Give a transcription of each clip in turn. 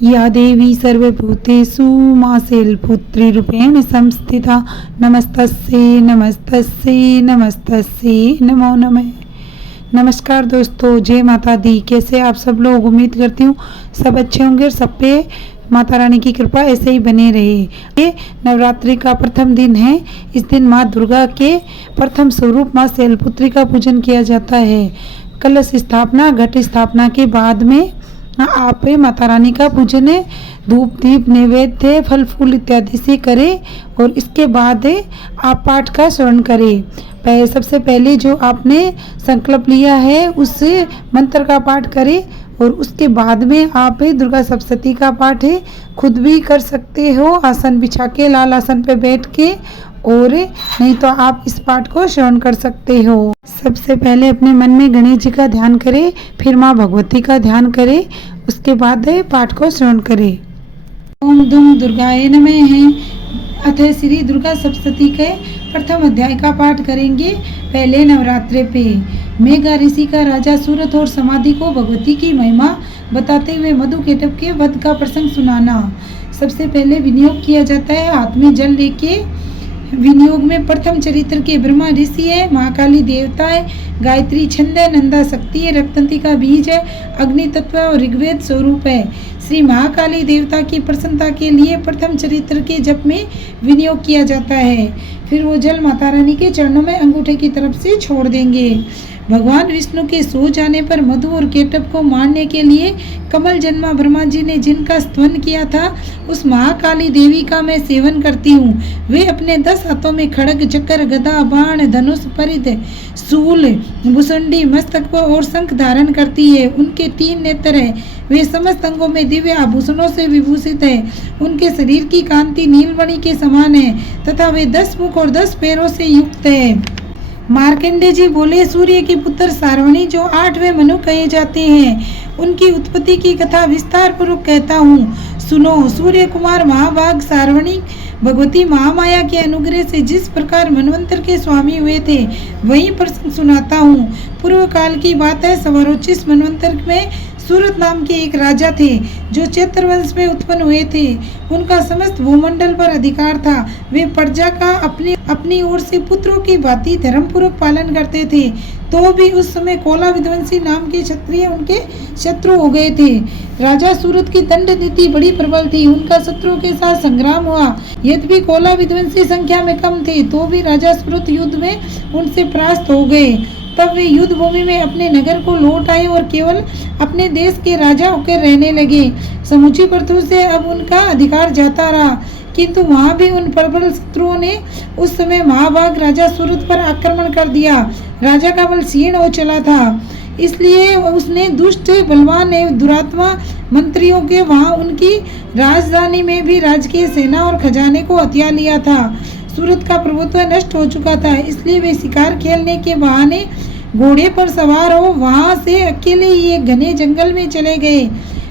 या देवी सर्वभूतेषु मासेल्पुत्रीरूपेण संस्थिता नमस्तस्यै नमस्तस्यै नमस्तस्यै नमो नमः। नमस्कार दोस्तों, जय माता दी। कैसे आप सब लोग? उम्मीद करती हूँ सब अच्छे होंगे और सब पे माता रानी की कृपा ऐसे ही बने रहे। ये नवरात्रि का प्रथम दिन है। इस दिन माँ दुर्गा के प्रथम स्वरूप माँ शैलपुत्री का पूजन किया जाता है। कलश स्थापना, घट स्थापना के बाद में आप माता रानी का पूजन धूप दीप नैवेद्य फल फूल इत्यादि से करें और इसके बाद आप पाठ का श्रवण करें। सबसे पहले जो आपने संकल्प लिया है उस मंत्र का पाठ करें और उसके बाद में आप दुर्गा सप्तशती का पाठ खुद भी कर सकते हो, आसन बिछा के लाल आसन पे बैठ के, और नहीं तो आप इस पाठ को श्रवण कर सकते हो। सबसे पहले अपने मन में गणेश जी का ध्यान करें, फिर माँ भगवती का ध्यान करें, उसके बाद पाठ को श्रवण करें। ओम दुम दुर्गाय नमः है। अतः श्री दुर्गा सप्तशती के प्रथम अध्याय का पाठ करेंगे। पहले नवरात्रे पे मेघा ऋषि का राजा सूरत और समाधि को भगवती की महिमा बताते हुए मधु केटभ के वध का प्रसंग सुनाना। सबसे पहले विनियोग किया जाता है हाथ में जल लेके। विनियोग में प्रथम चरित्र के ब्रह्मा ऋषि है, महाकाली देवता है, गायत्री छंद है, नंदा शक्ति है, रक्तंती का बीज है, अग्नि तत्व और ऋग्वेद स्वरूप है। श्री महाकाली देवता की प्रसन्नता के लिए प्रथम चरित्र के जप में विनियोग किया जाता है। फिर वो जल माता रानी के चरणों में अंगूठे की तरफ से छोड़ देंगे। भगवान विष्णु के सो जाने पर मधु और केटभ को मारने के लिए कमल जन्मा ब्रह्मा जी ने जिनका स्तवन किया था उस महाकाली देवी का मैं सेवन करती हूँ। वे अपने 10 हाथों में खड्ग, चक्र, गदा, बाण, धनुष, परिध, शूल, भुसुंडी, मस्तक और शंख धारण करती है। उनके 3 नेत्र है। वे समस्त अंगों में दिव्य आभूषणों से विभूषित है। उनके शरीर की कांति नीलमणि के समान है तथा वे 10 मुख और 10 पैरों से युक्त है। मार्कंडेय जी बोले, सूर्य के पुत्र सारवणी जो 8वें मनु कहे जाते हैं, उनकी उत्पत्ति की कथा विस्तार पूर्वक कहता हूँ, सुनो। सूर्य कुमार महाभाग सारवणी भगवती महामाया के अनुग्रह से जिस प्रकार मनवंतर के स्वामी हुए थे वही प्रसंग सुनाता हूँ। पूर्व काल की बात है। सवारोचिस मनवंतर में सूरत नाम के एक राजा थे जो चैत्र वंश में उत्पन्न हुए थे। उनका समस्त भूमंडल पर अधिकार था। वे प्रजा का अपनी ओर से पुत्रों की भांति धर्मपूर्वक पालन करते थे। तो भी उस समय कोला विध्वंसी नाम के क्षत्रिय उनके शत्रु हो गए थे। राजा सूरत की दंड नीति बड़ी प्रबल थी। उनका शत्रुओं के साथ संग्राम हुआ। यद्यपि कोला विध्वंसी संख्या में कम थे तो भी राजा सूरत युद्ध में उनसे परास्त हो गए। तब वे युद्ध भूमि में अपने नगर को लौट आए और केवल अपने देश के राजा होकर रहने लगे। समूची पृथ्वी से अब उनका अधिकार जाता रहा, किंतु वहाँ भी उन प्रबल शत्रुओं ने उस समय महाभाग राजा सूरत पर आक्रमण कर दिया। राजा का बल क्षीण हो चला था, इसलिए उसने दुष्ट, बलवान एवं दुरात्मा मंत्रियों के वहाँ उनकी राजधानी में भी राजकीय सेना और खजाने को हथिया लिया था। सूरत का प्रभुत्व नष्ट हो चुका था, इसलिए वे शिकार खेलने के बहाने घोड़े पर सवार हो वहां से अकेले ही एक घने जंगल में चले गए।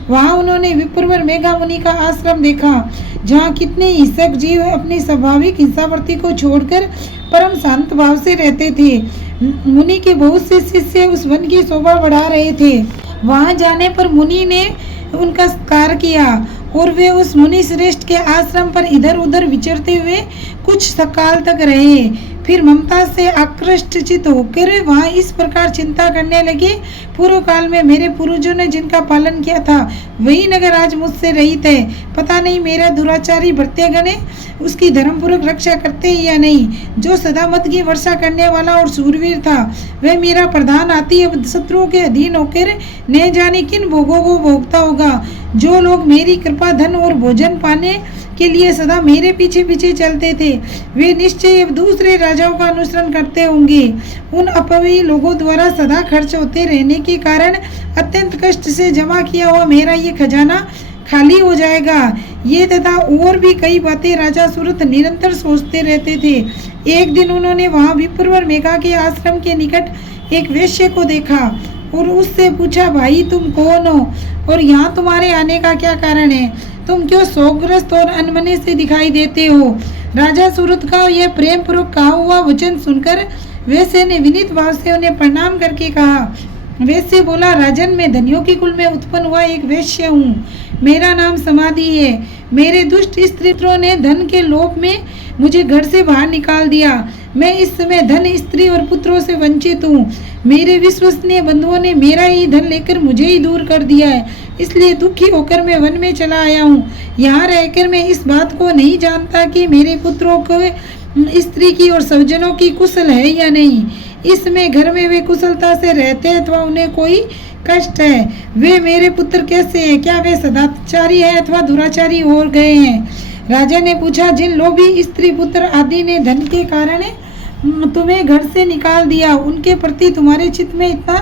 वहां उन्होंने विप्रवर मेघा मुनि का आश्रम देखा, जहां कितने हिंसक जीव अपनी स्वाभाविक हिंसावृत्ति को छोड़कर परम शांत भाव से रहते थे। मुनि के बहुत से शिष्य उस वन की शोभा बढ़ा रहे थे। वहां जाने पर मुनि ने उनका सत्कार किया और वे उस मुनि श्रेष्ठ के आश्रम पर इधर उधर विचरते हुए कुछ सकाल तक रहे। फिर ममता से आकृष्टचित होकर वहाँ इस प्रकार चिंता करने लगे, पूर्व काल में मेरे पूर्वजों ने जिनका पालन किया था वही नगर आज मुझसे रहित है। पता नहीं मेरा दुराचारी भृत्यगण उसकी धर्मपूर्वक रक्षा करते हैं या नहीं। जो सदा मत की वर्षा करने वाला और सूरवीर था वह मेरा प्रधान हाथी अब शत्रुओं के अधीन होकर न जाने किन भोगों को भोगता होगा। जो लोग मेरी कृपा, धन और भोजन पाने के लिए सदा मेरे पीछे पीछे चलते थे वे निश्चय अब दूसरे राजाओं का अनुसरण करते होंगे। उन अपवी लोगों द्वारा सदा खर्च होते रहने के कारण अत्यंत कष्ट से जमा किया हुआ मेरा ये खजाना खाली हो जाएगा। ये तथा और भी कई बातें राजा सूरत निरंतर सोचते रहते थे। एक दिन उन्होंने वहाँ विप्रवर मेघा के आश्रम के निकट एक वेश्या को देखा और उससे पूछा, भाई तुम कौन हो और यहाँ तुम्हारे आने का क्या कारण है? तुम क्यों शोकग्रस्त और अनमने से दिखाई देते हो? राजा सूरत का यह प्रेम पूर्वक कहा हुआ वचन सुनकर वेश्या ने विनीत भाव से उन्हें प्रणाम करके कहा। वेश्या बोला, राजन, मैं धनियों के कुल में उत्पन्न हुआ एक वैश्य हूँ। मेरा नाम समाधि है। मेरे दुष्ट स्त्रियों ने धन के लोभ में मुझे घर से बाहर निकाल दिया। मैं इस समय धन, स्त्री और पुत्रों से वंचित हूँ। मेरे विश्वसनीय बंधुओं ने मेरा ही धन लेकर मुझे ही दूर कर दिया है, इसलिए दुखी होकर मैं वन में चला आया हूँ। यहाँ रहकर मैं इस बात को नहीं जानता कि मेरे पुत्रों को स्त्री की और स्वजनों की कुशल है या नहीं। इस समय घर में वे कुशलता से रहते हैं अथवा उन्हें कोई कष्ट है। वे मेरे पुत्र कैसे हैं? क्या वे सदाचारी है अथवा दुराचारी हो गए हैं? राजा ने पूछा, जिन लोभी स्त्री, पुत्र आदि ने धन के कारण तुम्हें घर से निकाल दिया, उनके प्रति तुम्हारे चित्त में इतना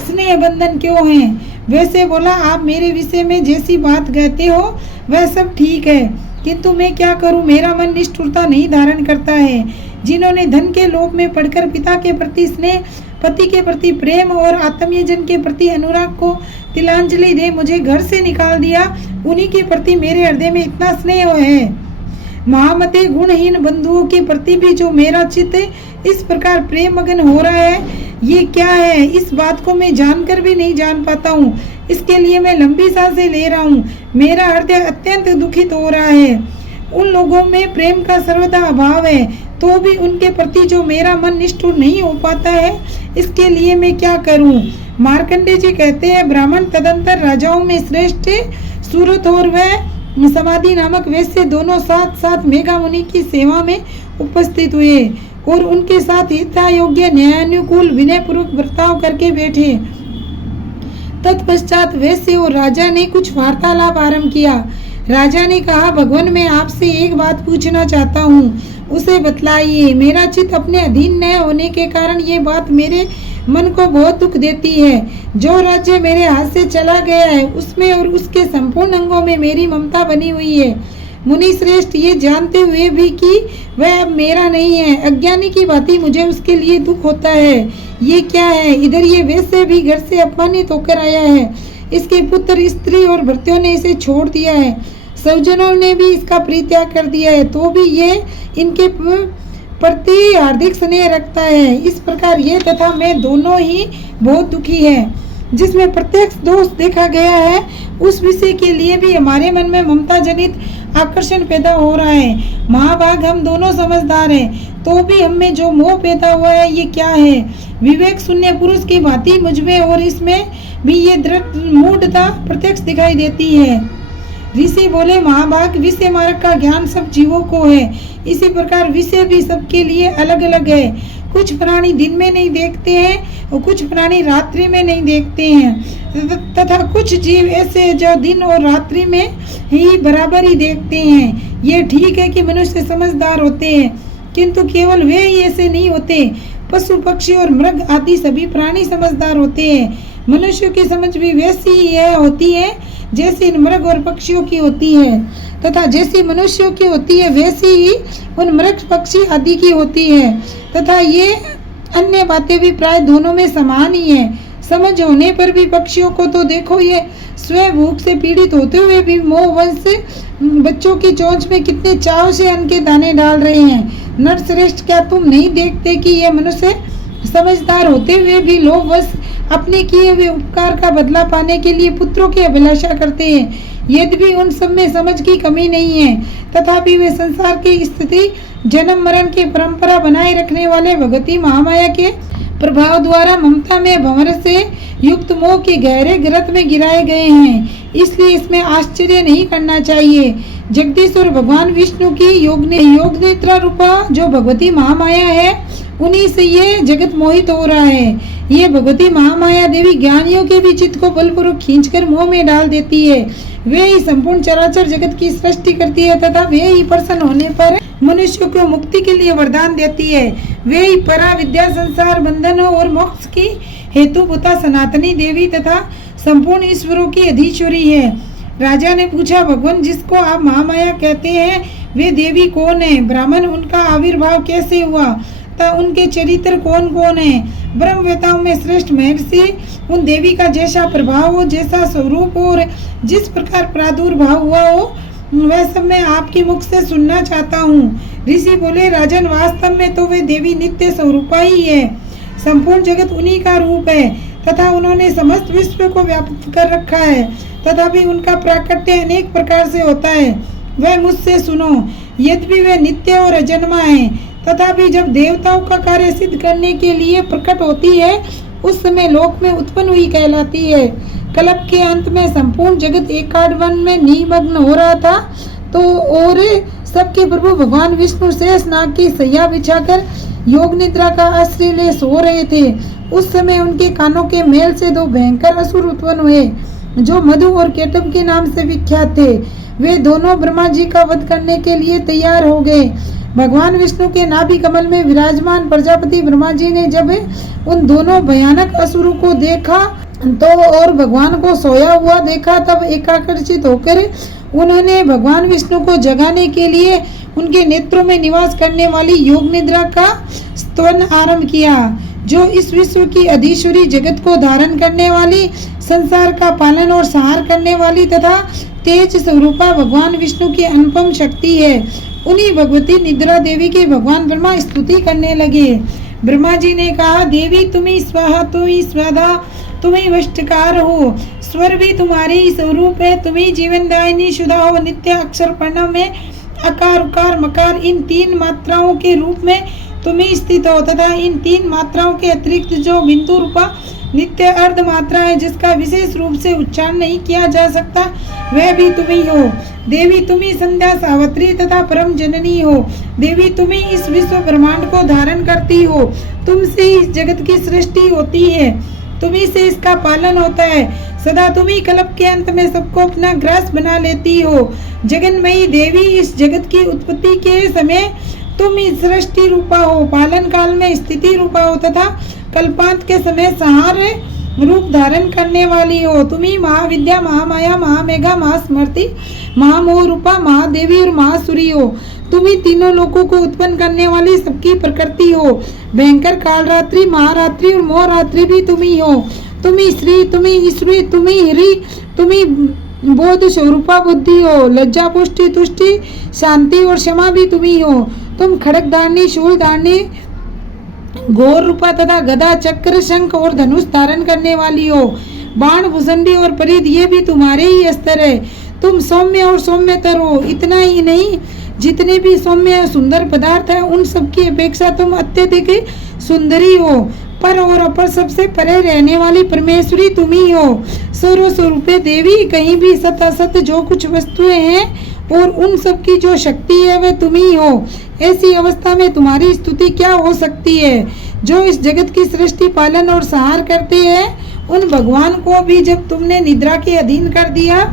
स्नेह बंधन क्यों है? वैसे बोला, आप मेरे विषय में जैसी बात कहते हो वह सब ठीक है, किंतु मैं क्या करूं? मेरा मन निष्ठुरता नहीं धारण करता है। जिन्होंने धन के लोभ में पड़कर पिता के प्रति स्नेह, पति के प्रति प्रेम और आत्मीयजन के प्रति अनुराग को तिलांजलि दे मुझे घर से निकाल दिया, उन्हीं के प्रति मेरे हृदय में इतना स्नेह है। महामते, गुणहीन बंधुओं के प्रति भी जो मेरा चित्त इस प्रकार प्रेम मगन हो रहा है, ये क्या है? इस बात को मैं जानकर भी नहीं जान पाता हूँ। इसके लिए मैं लंबी सांसें ले रहा हूँ। मेरा हृदय अत्यंत दुखित हो रहा है। उन लोगों में प्रेम का सर्वदा अभाव है, तो भी उनके प्रति जो मेरा मन निष्ठुर नहीं हो पाता है, इसके लिए मैं क्या करूं? मार्कंडेय जी कहते हैं, ब्राह्मण तदंतर राजाओं में श्रेष्ठ सूरत और वह समाधि नामक वैश्य दोनों साथ साथ मेघा मुनि की सेवा में उपस्थित हुए और उनके साथ हिता योग्य न्यायानुकूल विनय पूर्वक बर्ताव करके बैठे। तत्पश्चात वैश्य और राजा ने कुछ वार्तालाप आरंभ किया। राजा ने कहा, भगवान, मैं आपसे एक बात पूछना चाहता हूँ, उसे बतलाइए। मेरा चित्त अपने अधीन न होने के कारण ये बात मेरे मन को बहुत दुख देती है। जो राज्य मेरे हाथ से चला गया है, उसमें और उसके संपूर्ण अंगों में मेरी ममता बनी हुई है। मुनि श्रेष्ठ, ये जानते हुए भी कि वह अब मेरा नहीं है, अज्ञानी की भांति मुझे उसके लिए दुख होता है। ये क्या है? इधर ये वैसे भी घर से अपमानित होकर आया है, इसके पुत्र, स्त्री और भृत्यों ने इसे छोड़ दिया है, स्वजनों ने भी इसका परित्याग कर दिया है, तो भी ये इनके प्रति हार्दिक स्नेह रखता है। इस प्रकार ये तथा मैं दोनों ही बहुत दुखी है। जिसमें प्रत्यक्ष दोष देखा गया है, उस विषय के लिए भी हमारे मन में ममता जनित आकर्षण पैदा हो रहा है। महाभाग, हम दोनों समझदार हैं, तो भी हम में जो मोह पैदा हुआ है, ये क्या है? विवेक शून्य पुरुष की भांति मुझमें और इसमें भी ये दृढ़ मूढ़ता प्रत्यक्ष दिखाई देती है। ऋषि बोले, महाभाग, विषय मार्ग का ज्ञान सब जीवों को है, इसी प्रकार विषय भी सबके लिए अलग अलग है। कुछ प्राणी दिन में नहीं देखते हैं और कुछ प्राणी रात्रि में नहीं देखते हैं, तथा कुछ जीव ऐसे जो दिन और रात्रि में ही बराबर ही देखते हैं। ये ठीक है कि मनुष्य समझदार होते हैं, किंतु केवल वे ही ऐसे नहीं होते। पशु, पक्षी और मृग आदि सभी प्राणी समझदार होते हैं। मनुष्यों की समझ भी वैसी ही होती है जैसी इन मृग और पक्षियों की होती है, तथा जैसी मनुष्यों की होती है वैसी ही उन मृग, पक्षी आदि की होती है, तथा ये अन्य बातें भी प्राय दोनों में समान ही है। समझ होने पर भी पक्षियों को तो देखो, ये स्वयं भूख से पीड़ित होते हुए भी मोहवश बच्चों की चोंच में कितने चाव से अन्न के दाने डाल रहे हैं। नरश्रेष्ठ, क्या तुम नहीं देखते कि ये मनुष्य समझदार होते हुए भी लोभवश अपने किए हुए उपकार का बदला पाने के लिए पुत्रों की अभिलाषा करते हैं? यद्यपि उन सब में समझ की कमी नहीं है, तथापि वे संसार की स्थिति, जन्म मरण की परंपरा बनाए रखने वाले भगवती महामाया के प्रभाव द्वारा ममता में भंवर से युक्त मोह के गहरे गर्त में गिराए गए हैं। इसलिए इसमें आश्चर्य नहीं करना चाहिए। जगदीश्वर भगवान विष्णु की योगनेत्रा रूपा जो भगवती महामाया है, उन्हीं से ये जगत मोहित हो रहा है। ये भगवती महामाया देवी ज्ञानियों के भी चित्त को बलपूर्वक खींचकर मोह में डाल देती है। वे ही संपूर्ण चराचर जगत की सृष्टि करती है, तथा वे ही प्रसन्न होने पर मनुष्य को मुक्ति के लिए वरदान देती है। वे ही परा विद्या, संसार बंधनों और मोक्ष की हेतुभूता सनातनी देवी तथा संपूर्ण ईश्वरों की अधीश्वरी है। राजा ने पूछा, भगवान, जिसको आप महामाया कहते हैं, वे देवी कौन है? ब्राह्मण, उनका आविर्भाव कैसे हुआ? उनके चरित्र कौन कौन है? ब्रह्मवेताओं में श्रेष्ठ महर्षि उन देवी का जैसा प्रभाव हो, जैसा स्वरूप हो और जिस प्रकार प्रादुर्भाव हुआ हो, वह सब मैं आपके मुख से सुनना चाहता हूँ। ऋषि बोले, राजन, वास्तव में तो वे देवी नित्य स्वरूपा ही है। संपूर्ण जगत उन्हीं का रूप है, तथा उन्होंने समस्त विश्व को व्याप्त कर रखा है, तथापि उनका प्राकट्य अनेक प्रकार से होता है। वह मुझसे सुनो, यद्यपि वे नित्य और अजन्मा है, तथापि जब देवताओं का कार्य सिद्ध करने के लिए प्रकट होती है, उस समय लोक में उत्पन्न हुई कहलाती है। कल्प के अंत में संपूर्ण जगत एकाडवन में निमग्न हो रहा था, तो और सबके प्रभु भगवान विष्णु शेष नाग की सैया बिछाकर योग निद्रा का आश्रय ले सो रहे थे। उस समय उनके कानों के मेल से दो भयंकर असुर उत्पन्न हुए, जो मधु और केटव के नाम से विख्यात थे। वे दोनों ब्रह्मा जी का वध करने के लिए तैयार हो गए। भगवान विष्णु के नाभि कमल में विराजमान प्रजापति ब्रह्मा जी ने जब उन दोनों भयानक असुरों को देखा तो और भगवान को सोया हुआ देखा, तब एकाकर्षित होकर उन्होंने भगवान विष्णु को जगाने के लिए उनके नेत्रों में निवास करने वाली योग निद्रा का स्तवन आरंभ किया, जो इस विश्व की अधीश्वरी, जगत को धारण करने वाली, संसार का पालन और संहार करने वाली तथा तेज स्वरूपा भगवान विष्णु की अनुपम शक्ति है। उन्हीं भगवती निद्रा देवी की भगवान ब्रह्मा स्तुति करने लगे। ब्रह्मा जी ने कहा, देवी तुम्ही स्वाहा, तुम्ही स्वाधा, तुम्ही वष्टकार हो, स्वर भी तुम्हारे ही स्वरूप है। तुम्ही जीवनदायिनी शुदा हो, नित्य अक्षर प्रणव में अकार उकार मकार इन तीन मात्राओं के रूप में तुम्ही स्थित हो, तथा इन तीन मात्राओं के अतिरिक्त जो बिंदु रूपा नित्य अर्ध मात्रा है, जिसका विशेष रूप से उच्चारण नहीं किया जा सकता, वह भी तुम्ही हो। देवी तुम्ही संध्या सावित्री तथा परम जननी हो। देवी तुम्ही इस विश्व ब्रह्मांड को धारण करती हो। तुमसे इस जगत की सृष्टि होती है, तुम्ही से इसका पालन होता है। सदा तुम्ही कल्प के अंत में सबको अपना ग्रास बना लेती हो। जगन्मयी देवी, इस जगत की उत्पत्ति के समय तुम इस सृष्टि रूपा हो, पालन काल में स्थिति रूपा हो तथा कल्पांत के समय संहार रूप धारण करने वाली हो। तुम्ही महाविद्या, महामाया, महामेघा, महास्मृति, महामोह रूपा, महादेवी और महासुरी हो। तुम ही तीनों लोकों को उत्पन्न करने वाली सबकी प्रकृति हो। भयंकर कालरात्रि, महारात्रि और मोहरात्रि भी तुम ही हो। तुम ही श्री, तुम ही ईश्वरी, तुम ही हरि, तुम ही बोध स्वरूपा बुद्धि हो। लज्जा, पुष्टि, तुष्टि, शांति और क्षमा भी तुम ही हो। तुम खड़ग धारणी, शूल धारणी, घोर रूपा तथा गदा, चक्र, शंख और धनुष धारण करने वाली हो। बाण, भुसंडी और परिध ये भी तुम्हारे ही अस्त्र है। तुम सौम्य और सौम्यतर हो। इतना ही नहीं, जितने भी सौम्य और सुंदर पदार्थ है, उन सब की अपेक्षा तुम अत्यधिक सुंदरी हो। पर और अपर सबसे परे रहने वाली परमेश्वरी तुम ही हो। सर्वस्वरूपे देवी, कहीं भी सत असत जो कुछ वस्तुएं हैं और उन सब की जो शक्ति है वह तुम ही हो। ऐसी अवस्था में तुम्हारी स्तुति क्या हो सकती है? जो इस जगत की सृष्टि, पालन और संहार करते हैं, उन भगवान को भी जब तुमने निद्रा के अधीन कर दिया,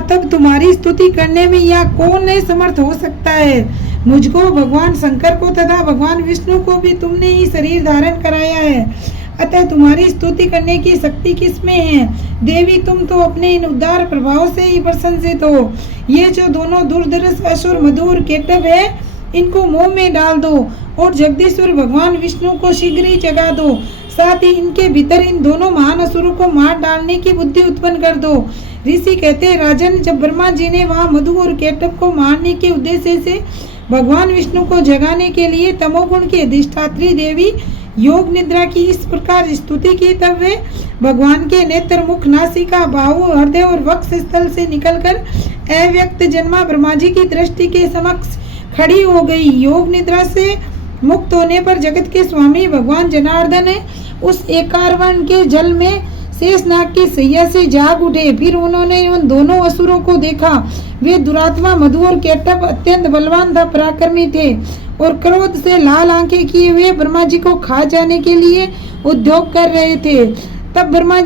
तब तुम्हारी स्तुति करने में यह कौन नहीं समर्थ हो सकता है? मुझको, भगवान शंकर को तथा भगवान विष्णु को भी तुमने ही शरीर धारण कराया है, अतः तुम्हारी स्तुति करने की शक्ति किसमें है? देवी, तुम तो अपने इन उदार प्रभाव से ही प्रशंसित हो। ये जो दोनों दुर्धर्ष असुर मधु और केटव है, इनको मुंह में डाल दो और जगदीश्वर भगवान विष्णु को शीघ्र ही जगा दो। साथ ही इनके भीतर इन दोनों महान असुरों को मार डालने की बुद्धि उत्पन्न कर दो। ऋषि कहते हैं, राजन, जब ब्रह्मा जी ने वहाँ मधु और केटव को मारने के उद्देश्य से भगवान विष्णु को जगाने के लिए तमोगुण की अधिष्ठात्री देवी योग निद्रा की इस प्रकार स्तुति की, तब वे भगवान के नेत्र, मुख, नासिका, बाहु, हृदय और वक्ष स्थल से निकलकर अव्यक्त जन्मा ब्रह्मा जी की दृष्टि के समक्ष खड़ी हो गई। योग निद्रा से मुक्त होने पर जगत के स्वामी भगवान जनार्दन उस एकावरण के जल में शेषनाग की सैया से जाग उठे। फिर उन्होंने उन दोनों असुरों को देखा। वे दुरात्मा मधु और केटव अत्यंत बलवान तथा पराक्रमी थे और क्रोध से लाल आंखें किए हुए ब्रह्मा जी को खा जाने के लिए उद्योग कर रहे थे। तब भगवान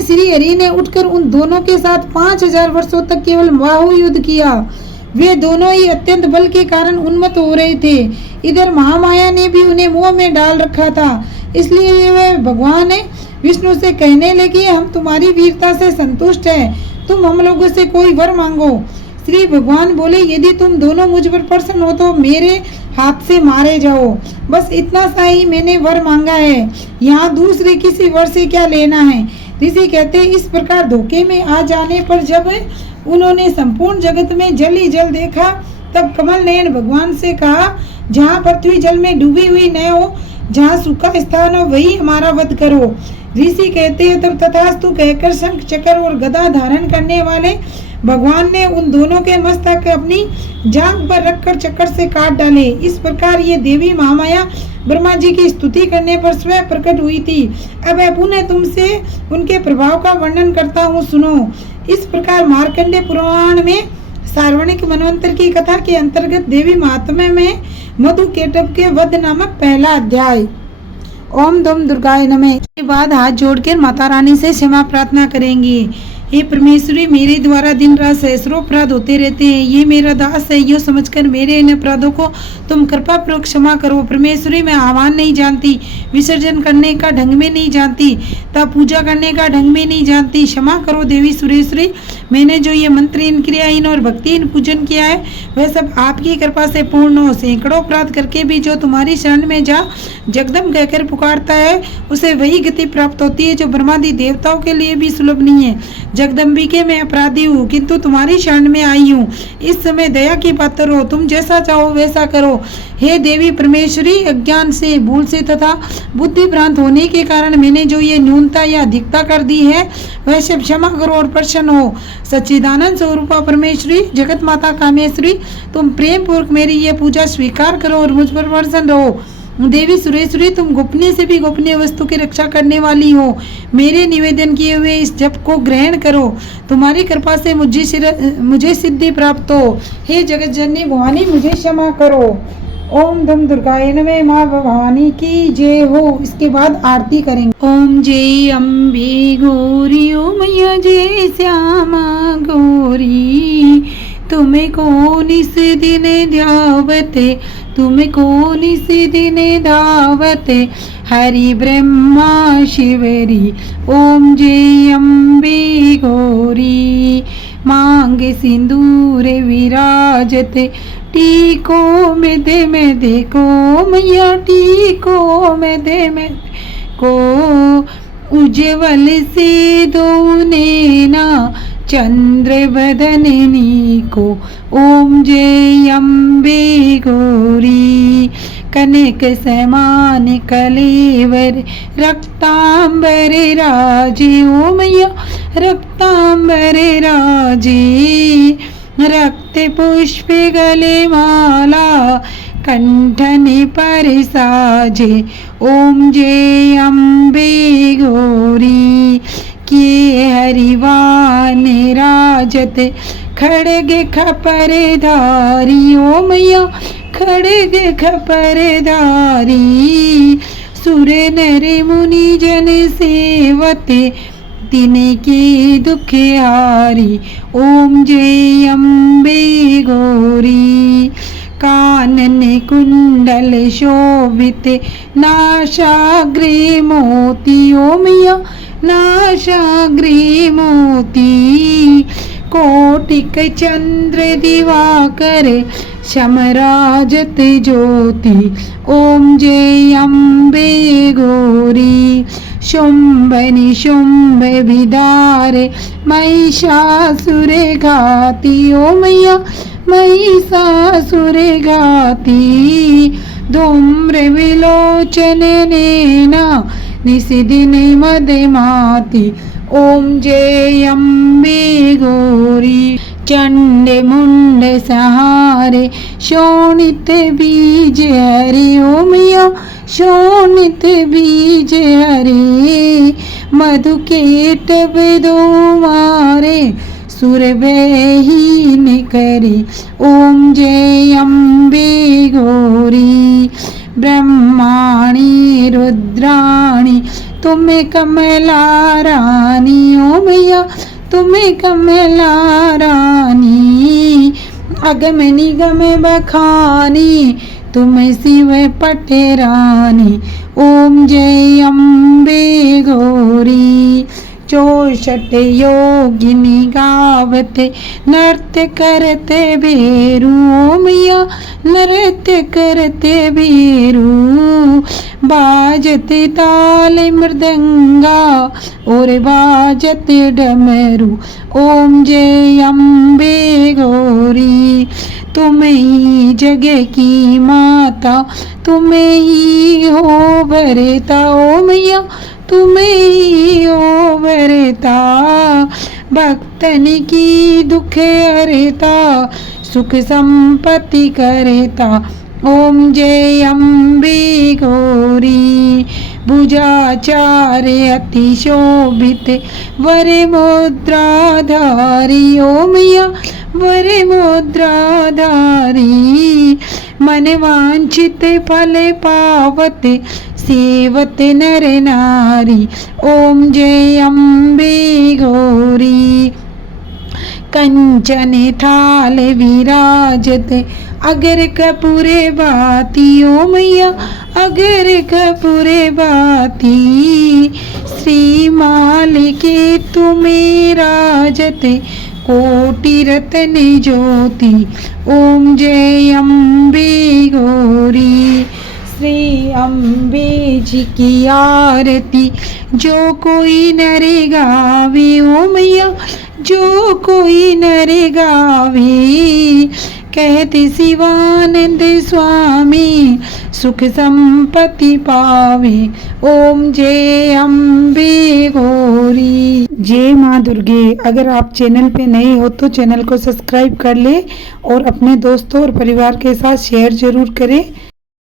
श्री हरि ने उठकर उन दोनों के साथ 5000 वर्षों तक केवल बाहु युद्ध किया। वे दोनों ही अत्यंत बल के कारण उन्मत्त हो रहे थे। इधर महामाया ने भी उन्हें मुंह में डाल रखा था, इसलिए वे भगवान विष्णु से कहने लगे, हम तुम्हारी वीरता से संतुष्ट हैं, तुम हम लोगों से कोई वर मांगो। श्री भगवान बोले, यदि तुम दोनों मुझ पर प्रसन्न हो तो मेरे हाथ से मारे जाओ। बस इतना सा ही मैंने वर मांगा है, यहाँ दूसरे किसी वर से क्या लेना है। ऋषि कहते, इस प्रकार धोखे में आ जाने पर जब उन्होंने संपूर्ण जगत में जल ही जल देखा, तब कमल नयन भगवान से कहा, जहाँ पृथ्वी जल में डूबी हुई न हो, जहाँ सूखा स्थान हो, वही हमारा वध करो। ऋषि कहते हैं, तब तथास्तु कहकर शंख चक्र और गदा धारण करने वाले भगवान ने उन दोनों के मस्तक अपनी जांघ पर रखकर चक्कर से काट डाले। इस प्रकार ये देवी महामाया ब्रह्मा जी की स्तुति करने पर स्वयं प्रकट हुई थी। अब मैं पुनः तुमसे उनके प्रभाव का वर्णन करता हूँ, सुनो। इस प्रकार मार्कंडे पुराण में सार्वणिक मनवंतर की कथा के अंतर्गत देवी महात्म्य में मधु केटव के वध नामक पहला अध्याय। ओम दम दुर्गाय नमः के बाद हाथ जोड़कर माता रानी से क्षमा प्रार्थना करेंगे। हे परमेश्वरी, मेरे द्वारा दिन रात सहस्रों अपराध होते रहते हैं। ये मेरा दास है, यो समझकर मेरे इन अपराधों को तुम कृपा पूर्वक क्षमा करो। परमेश्वरी, मैं आह्वान नहीं जानती, विसर्जन करने का ढंग में नहीं जानती, तब पूजा करने का ढंग में नहीं जानती। क्षमा करो देवी सुरेश्वरी, मैंने जो ये मंत्रहीन, क्रियाहीन और भक्तिहीन पूजन किया है वह सब आपकी कृपा से पूर्ण हो। सैकड़ों अपराध करके भी जो तुम्हारी शरण में जा जगदम कहकर पुकारता है, उसे वही गति प्राप्त होती है जो ब्रह्मादि देवताओं के लिए भी सुलभ नहीं है। जगदम्बिके, मैं अपराधी हूँ, किंतु तुम्हारी शरण में आई हूँ। इस समय दया की पात्र हो, तुम जैसा चाहो वैसा करो। हे देवी परमेश्वरी, अज्ञान से, भूल से तथा बुद्धि भ्रांत होने के कारण मैंने जो ये न्यूनता या अधिकता कर दी है वह सब क्षमा करो और प्रसन्न हो। सच्चिदानंद स्वरूपा परमेश्वरी, जगत माता कामेश्वरी, तुम प्रेम पूर्वक मेरी ये पूजा स्वीकार करो और मुझ पर प्रसन्न रहो। देवी सुरेश्वरी, तुम गोपनीय से भी गोपनीय वस्तु की रक्षा करने वाली हो। मेरे निवेदन किए हुए इस जप को ग्रहण करो, तुम्हारी कृपा से मुझे सिद्धि प्राप्त हो। हे जगत जननी भवानी, मुझे क्षमा करो। ओम धम दुर्गाय नमः, माँ भवानी की जय हो। इसके बाद आरती करेंगे। ओम जय अम्बे गौरी, ओ मैया जय श्यामा गौरी, तुम्हें कौन इस दिन ध्यावते, तुम्हें कौन इस दिन धावते, हरि ब्रह्मा शिवरी। ओम जय अम्बे गौरी, मांगे सिंदूर विराजते, टीको में दे को मैया, टीको में दे को, उज्ज्वल से दो नैना चंद्र बदननी को। ओम जय अम्बे गौरी, कनक समान कलेवर, रक्तांबर राजे, ओ मैया रक्तांबर राजे, रक्त पुष्प गले माला, कंठन पर साजे। ओम जय अम्बे गौरी, किए हरिवान राजत, खड़ग खपर धारी, ओ मैया खड़ग खपर धारी, सुर नर मुनि जन सेवते, तिनके दुख हारी। ओम जय अम्बे गौरी, कानन कुंडल शोभित, नाशाग्रे मोती, ओ मैया नाशाग्रे मोती, कोटिक चंद्र दिवाकर, शमराजत ज्योति। ओम जय अम्बे गौरी, शुंभ निशुंभ विदारे, महिषासुर घाती, ओ मैया महिषासुर घाती, धूम्र विलोचन नैना, निशिदिन मदमाती। ओम जय अम्बे गौरी, चंड मुंड सहारे, शोणित बीज हरे, ओ मैया शोणित बीज हरे, मधु केटव दो मारे, सुर बहीन करे। ओम जय अम्बे गौरी, ब्रह्माणी रुद्राणी, तुम्हें कमला रानी, ओ मैया तुम्हें कमला रानी, अगम निगम बखानी, तुम्हें शिव पटेरानी। ओम जय अम्बे गौरी, 64 योगिनी गावते, नृत्य करते बेरू, ओ मैया नृत्य करते बेरू, बाजते ताल मृदंगा और बाजते डमरू। ओम जय अम्बे गौरी, तुम ही जगह की माता, तुम ही हो भरता ओ मैया, तुम ही हो भरता, भक्तन की दुख हरता, सुख संपत्ति करता। ओम जय अम्बे गौरी, भुजाचार्य अति शोभित, वर मुद्राधारी ओ मैया, वर मुद्राधारी, मन वांछित फल पावत, सेवत नर नारी। ओम जय अम्बे गौरी, कंचन थाल विराजत, अगर कपूरे बाती ओ मैया, अगर कपूरे बाती, श्री माल के तुम्हें राजत, कोटि रतन ज्योति। ओम जय अम्बे गौरी, श्री अम्बे जी की आरती, जो कोई नर गावे ओ मैया, जो कोई नर गावे, कहते शिवानंद स्वामी, सुख संपत्ति पावे। ओम जय अम्बे गौरी। जय माँ दुर्गे। अगर आप चैनल पे नए हो तो चैनल को सब्सक्राइब कर ले और अपने दोस्तों और परिवार के साथ शेयर जरूर करें।